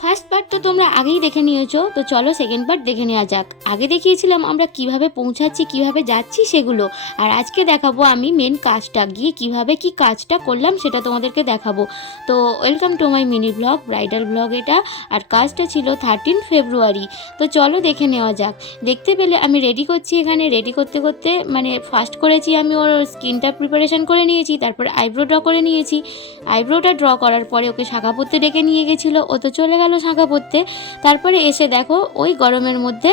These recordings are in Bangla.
ফার্স্ট পার্ট তো তোমরা আগেই দেখে নিয়েছো, তো চলো সেকেন্ড পার্ট দেখে নেওয়া যাক। আগে দেখিয়েছিলাম আমরা কীভাবে পৌঁছাচ্ছি, কীভাবে যাচ্ছি সেগুলো। আর আজকে দেখাবো আমি মেন কাজটা, গিয়ে কীভাবে কি কাজটা করলাম সেটা তোমাদেরকে দেখাবো। তো welcome to my mini blog bridal blog এটা। আর কাজটা ছিল থার্টিন ফেব্রুয়ারি তো চলো দেখে নেওয়া যাক। দেখতে পেলে আমি রেডি করছি এখানে। রেডি করতে করতে মানে ফার্স্ট করেছি আমি ওর স্কিনটা প্রিপারেশন করে নিয়েছি, তারপর আইব্রো ড্র করে নিয়েছি। আইব্রোটা ড্র করার পরে ওকে শাখা পরতে ডেকে নিয়ে গেছিল। ও তো চলে গেল। শাখা পরতে তারপরে এসে দেখো ওই গরমের মধ্যে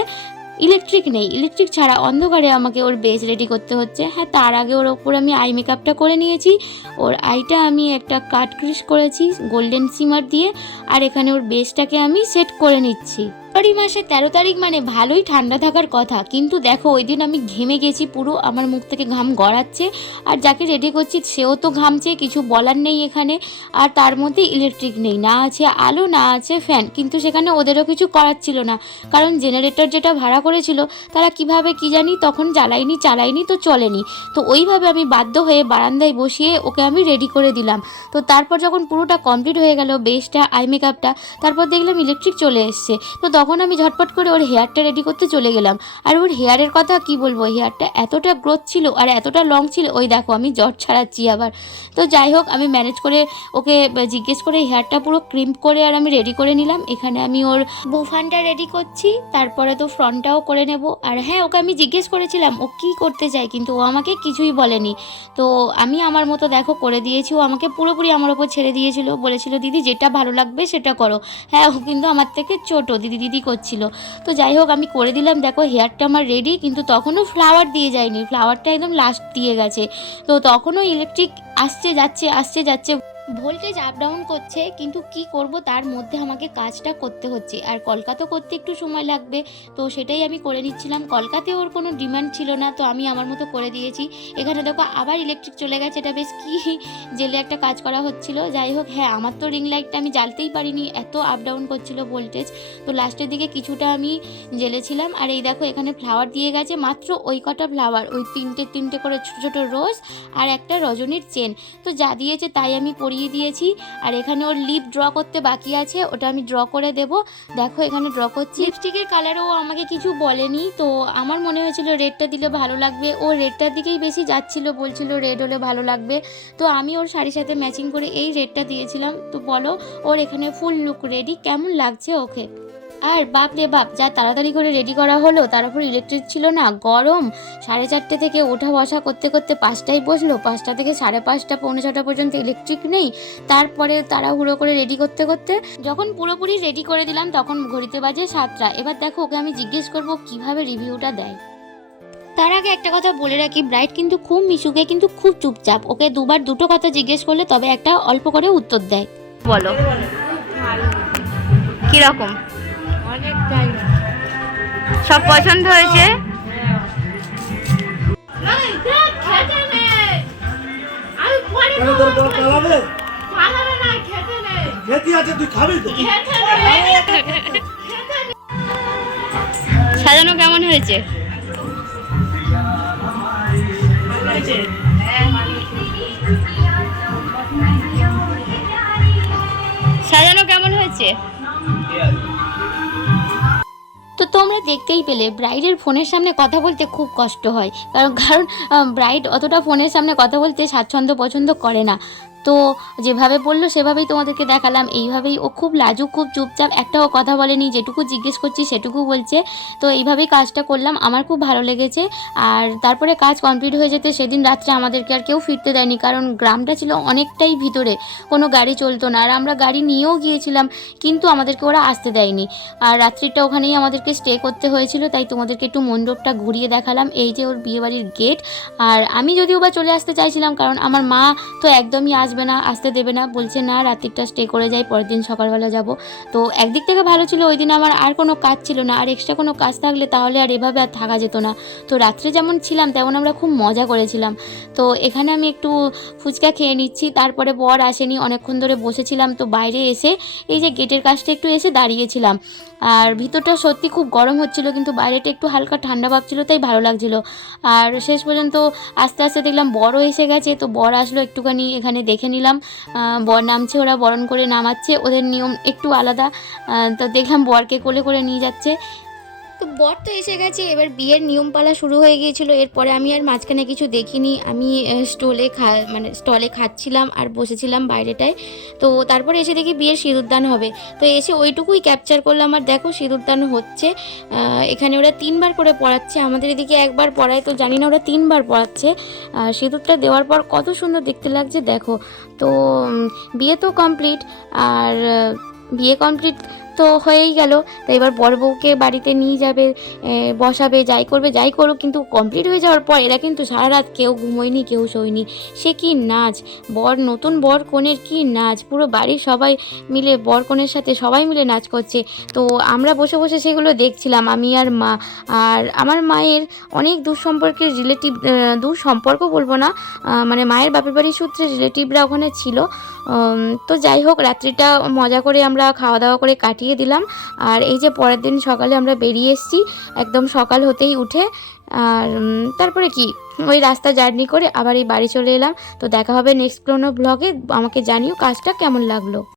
ইলেকট্রিক নেই। ইলেকট্রিক ছাড়া অন্ধকারে আমাকে ওর বেস রেডি করতে হচ্ছে। হ্যাঁ তার আগে ওর ওপর আমি আই মেকআপটা করে নিয়েছি। ওর আইটা আমি একটা কাট ক্রিস করেছি গোল্ডেন সিমার দিয়ে। আর এখানে ওর বেসটাকে আমি সেট করে নিচ্ছি। ফেব্রুয়ারি মাসে তেরো তারিখ মানে ভালোই ঠান্ডা থাকার কথা। কিন্তু দেখো, ওই দিন আমি ঘেমে গেছি পুরো, আমার মুখ থেকে ঘাম গড়াচ্ছে। আর যাকে রেডি করছি, সেও তো ঘামছে, কিছু বলার নেই এখানে। আর তার মধ্যে ইলেকট্রিক নেই, না আছে আলো, না আছে ফ্যান কিন্তু সেখানে ওদেরও কিছু করার ছিল না। কারণ জেনারেটর যেটা ভাড়া করেছিল, তারা কীভাবে কি জানি তখন জ্বালাইনি চালাইনি তো চলেনি। তো ওইভাবে আমি বাধ্য হয়ে বারান্দায় বসিয়ে ওকে আমি রেডি করে দিলাম। তো তারপর যখন পুরোটা কমপ্লিট হয়ে গেল, বেসটা আই মেকআপটা তারপর দেখলাম ইলেকট্রিক চলে এসছে। তো তখন আমি ঝটপট করে ওর হেয়ারটা রেডি করতে চলে গেলাম। আর ওর হেয়ারের কথা কি বলব? হেয়ারটা এতটা গ্রোথ ছিল আর এতটা লং ছিল, ওই দেখো আমি জট ছাড়াচ্ছি আবার। তো যাই হোক, আমি ম্যানেজ করে ওকে জিজ্ঞেস করে হেয়ারটা পুরো ক্রিম্প করে আর আমি রেডি করে নিলাম। এখানে আমি ওর বুফানটা রেডি করছি, তারপরে তো ফ্রন্টটাও করে নেব। আর হ্যাঁ ওকে আমি জিজ্ঞেস করেছিলাম, ও কী করতে চায়? কিন্তু ও আমাকে কিছুই বলেনি। তো আমি আমার মতো দেখো করে দিয়েছি, ও আমাকে পুরোপুরি আমার ওপর ছেড়ে দিয়েছিল। বলেছিল, দিদি, যেটা ভালো লাগবে সেটা করো। হ্যাঁ ও কিন্তু আমার থেকে ছোট। দিদি দিদি করছিল। তো যাই হোক, আমি করে দিলাম, দেখো হেয়ারটা আমার রেডি কিন্তু তখনও ফ্লাওয়ার দিয়ে যায়নি। ফ্লাওয়ারটা একদম লাস্ট দিয়ে গেছে। তো তখনও ইলেকট্রিক আসছে, যাচ্ছে আসছে, যাচ্ছে। ভোল্টেজ আপ ডাউন করছে, কিন্তু কি করব? তার মধ্যে আমাকে কাজটা করতে হচ্ছে। আর কলকাতা করতে একটু সময় লাগবে, তো সেটাই আমি করে নিচ্ছিলাম। কলকাতে ওর কোনো ডিমান্ড ছিল না, তো আমি আমার মতো করে দিয়েছি। এখানে দেখো আবার ইলেকট্রিক চলে গেছে, এটা বেশ কি জেলে একটা কাজ করা হচ্ছিল। যাই হোক হ্যাঁ আমার তো রিং লাইটটা আমি জ্বালতেই পারিনি, এত আপ ডাউন করছিল ভোল্টেজ। তো লাস্টের দিকে কিছুটা আমি জ্বেলেছিলাম আর এই দেখো, এখানে ফ্লাওয়ার দিয়ে গেছে, মাত্র ওই কটা ফ্লাওয়ার ওই তিনটে তিনটে করে ছোটো ছোটো রোজ আর একটা রজনীর চেন তো যা দিয়েছে তাই আমি পরিয়ে দিয়েছি। আর এখানে ওর লিপ ড্র করতে বাকি আছে, ওটা আমি ড্র করে দেব। দেখো, এখানে ড্র করছি। লিপস্টিকের কালারও আমাকে কিছু বলেনি, তো আমার মনে হয়েছিল রেডটা দিলে ভালো লাগবে। ও রেডটার দিকেই বেশি যাচ্ছিল, বলছিল রেড হলে ভালো লাগবে। তো আমি ওর শাড়ির সাথে ম্যাচিং করে এই রেডটা দিয়েছিলাম। তো বলো, ওর এখানে ফুল লুক রেডি কেমন লাগছে ওকে? আর বাপ রে বাপ, যা তাড়াতাড়ি করে রেডি করা হলো, তার উপর ইলেকট্রিক ছিল না, গরম। সাড়ে চারটে থেকে ওঠা বসা করতে করতে পাঁচটায় বসল, পাঁচটা থেকে সাড়ে পাঁচটা, পৌনে ছটা পর্যন্ত ইলেকট্রিক নেই। তারপরে তাড়াহুড়ো করে রেডি করতে করতে, যখন পুরোপুরি রেডি করে দিলাম, তখন ঘড়িতে বাজে সাতটা। এবার দেখো, ওকে আমি জিজ্ঞেস করব, কীভাবে রিভিউটা দেয়? তার আগে একটা কথা বলে রাখি ব্রাইট কিন্তু খুব মিশুকে, কিন্তু খুব চুপচাপ। ওকে দুবার দুটো কথা জিজ্ঞেস করলে, তবে একটা অল্প করে উত্তর দেয়। বলো। কীরকম? অনেকটাই সব পছন্দ হয়েছে? কেন তোর বর চালাবে খেতে আছে তুই খাবি তো? সাজানো কেমন হয়েছে? সাজানো কেমন হয়েছে? তোমরা দেখতেই পেলে ব্রাইডের ফোনের সামনে কথা বলতে খুব কষ্ট হয়। কারণ কারণ ব্রাইড অতটা ফোনের সামনে কথা বলতে স্বাচ্ছন্দ্য পছন্দ করে না। তো যেভাবে বলল, সেভাবেই তোমাদেরকে দেখালাম। এইভাবেই ও খুব লাজুক, খুব চুপচাপ একটাও কথা বলেনি, যেটুকু জিজ্ঞেস করছি সেটুকু বলছে। তো এইভাবেই কাজটা করলাম, আমার খুব ভালো লেগেছে। আর তারপরে কাজ কমপ্লিট হয়ে যেতে সেদিন রাত্রে আমাদেরকে আর কেউ ফিরতে দেয়নি, কারণ গ্রামটা ছিল অনেকটাই ভিতরে, কোনো গাড়ি চলতো না। আর আমরা গাড়ি নিয়েও গিয়েছিলাম, কিন্তু আমাদেরকে ওরা আসতে দেয়নি। আর রাত্রিটা ওখানেই আমাদেরকে স্টে করতে হয়েছিল, তাই তোমাদেরকে একটু মণ্ডপটা ঘুরিয়ে দেখালাম, এই যে ওর বিয়েবাড়ির গেট। আর আমি যদিও বা চলে আসতে চাইছিলাম, কারণ আমার মা তো একদমই আসবে না, আসতে দেবে না, বলছে না, রাত্রিটা স্টে করে যাই, পরের দিন সকালবেলা যাব। তো একদিক থেকে ভালো ছিল, ওই দিন আমার আর কোনো কাজ ছিল না, আর এক্সট্রা কোনো কাজ থাকলে তাহলে আর এভাবে আর থাকা যেত না। তো রাত্রে যেমন ছিলাম, তেমন আমরা খুব মজা করেছিলাম। তো এখানে আমি একটু ফুচকা খেয়ে নিচ্ছি, তারপরে বর আসেনি, অনেকক্ষণ ধরে বসেছিলাম, তো বাইরে এসে এই যে গেটের কাছটা একটু এসে দাঁড়িয়েছিলাম। আর ভিতরটা সত্যি খুব গরম হচ্ছিল, কিন্তু বাইরেটা একটু হালকা ঠান্ডা ভাব ছিল, তাই ভালো লাগছিল। আর শেষ পর্যন্ত আস্তে আস্তে দেখলাম বড় এসে গেছে, তো বর আসলো একটুখানি এখানে দেখে দেখে নিলাম। বর নামছে, ওরা বরণ করে নামাচ্ছে। ওদের নিয়ম একটু আলাদা। তো দেখলাম বরকে কোলে করে নিয়ে যাচ্ছে। তো বর তো এসে গেছে, এবার বিয়ের নিয়মপালা শুরু হয়ে গিয়েছিল, এরপরে আমি আর মাঝখানে কিছু দেখিনি। আমি স্টলে খা মানে স্টলে খাচ্ছিলাম আর বসেছিলাম বাইরেটায়। তো তারপরে এসে দেখি বিয়ের সিঁদুরদান হবে। তো এসে ওইটুকুই ক্যাপচার করলাম আর দেখো সিঁদুরদান হচ্ছে। এখানে ওরা তিনবার করে পড়াচ্ছে, আমাদের এদিকে একবার পড়ায়, তো জানি না ওরা তিনবার পড়াচ্ছে। সিঁদুরটা দেওয়ার পর কত সুন্দর দেখতে লাগছে, দেখো। তো বিয়ে তো কমপ্লিট আর বিয়ে কমপ্লিট তো হয়েই গেল। তো এবার বর বউকে বাড়িতে নিয়ে যাবে বসাবে, যাই করবে, যাই করুক, কিন্তু কমপ্লিট হয়ে যাওয়ার পর এরা কিন্তু সারা রাত কেউ ঘুমোয়নি, কেউ শোয়নি। সে কি নাচ? বর, নতুন বর কনের কি নাচ? পুরো বাড়ির সবাই মিলে, বর কনের সাথে সবাই মিলে নাচ করছে। তো আমরা বসে বসে সেগুলো দেখছিলাম, আমি আর মা। আর আমার মায়ের অনেক দূর সম্পর্কের রিলেটিভ দূর সম্পর্ক বলব না মানে মায়ের বাপের বাড়ির সূত্রে রিলেটিভরা ওখানে ছিল। তো যাই হোক, রাত্রিটা মজা করে আমরা খাওয়া দাওয়া করে কাটিয়ে দিলাম। আর এই যে পরের দিন সকালে আমরা বেরিয়ে এসেছি, একদম সকাল হতেই উঠে। আর তারপরে কি? ওই রাস্তা জার্নি করে আবার এই বাড়ি চলে এলাম। তো দেখা হবে নেক্সট কোনো ব্লগে আমাকে জানিও কাজটা কেমন লাগল।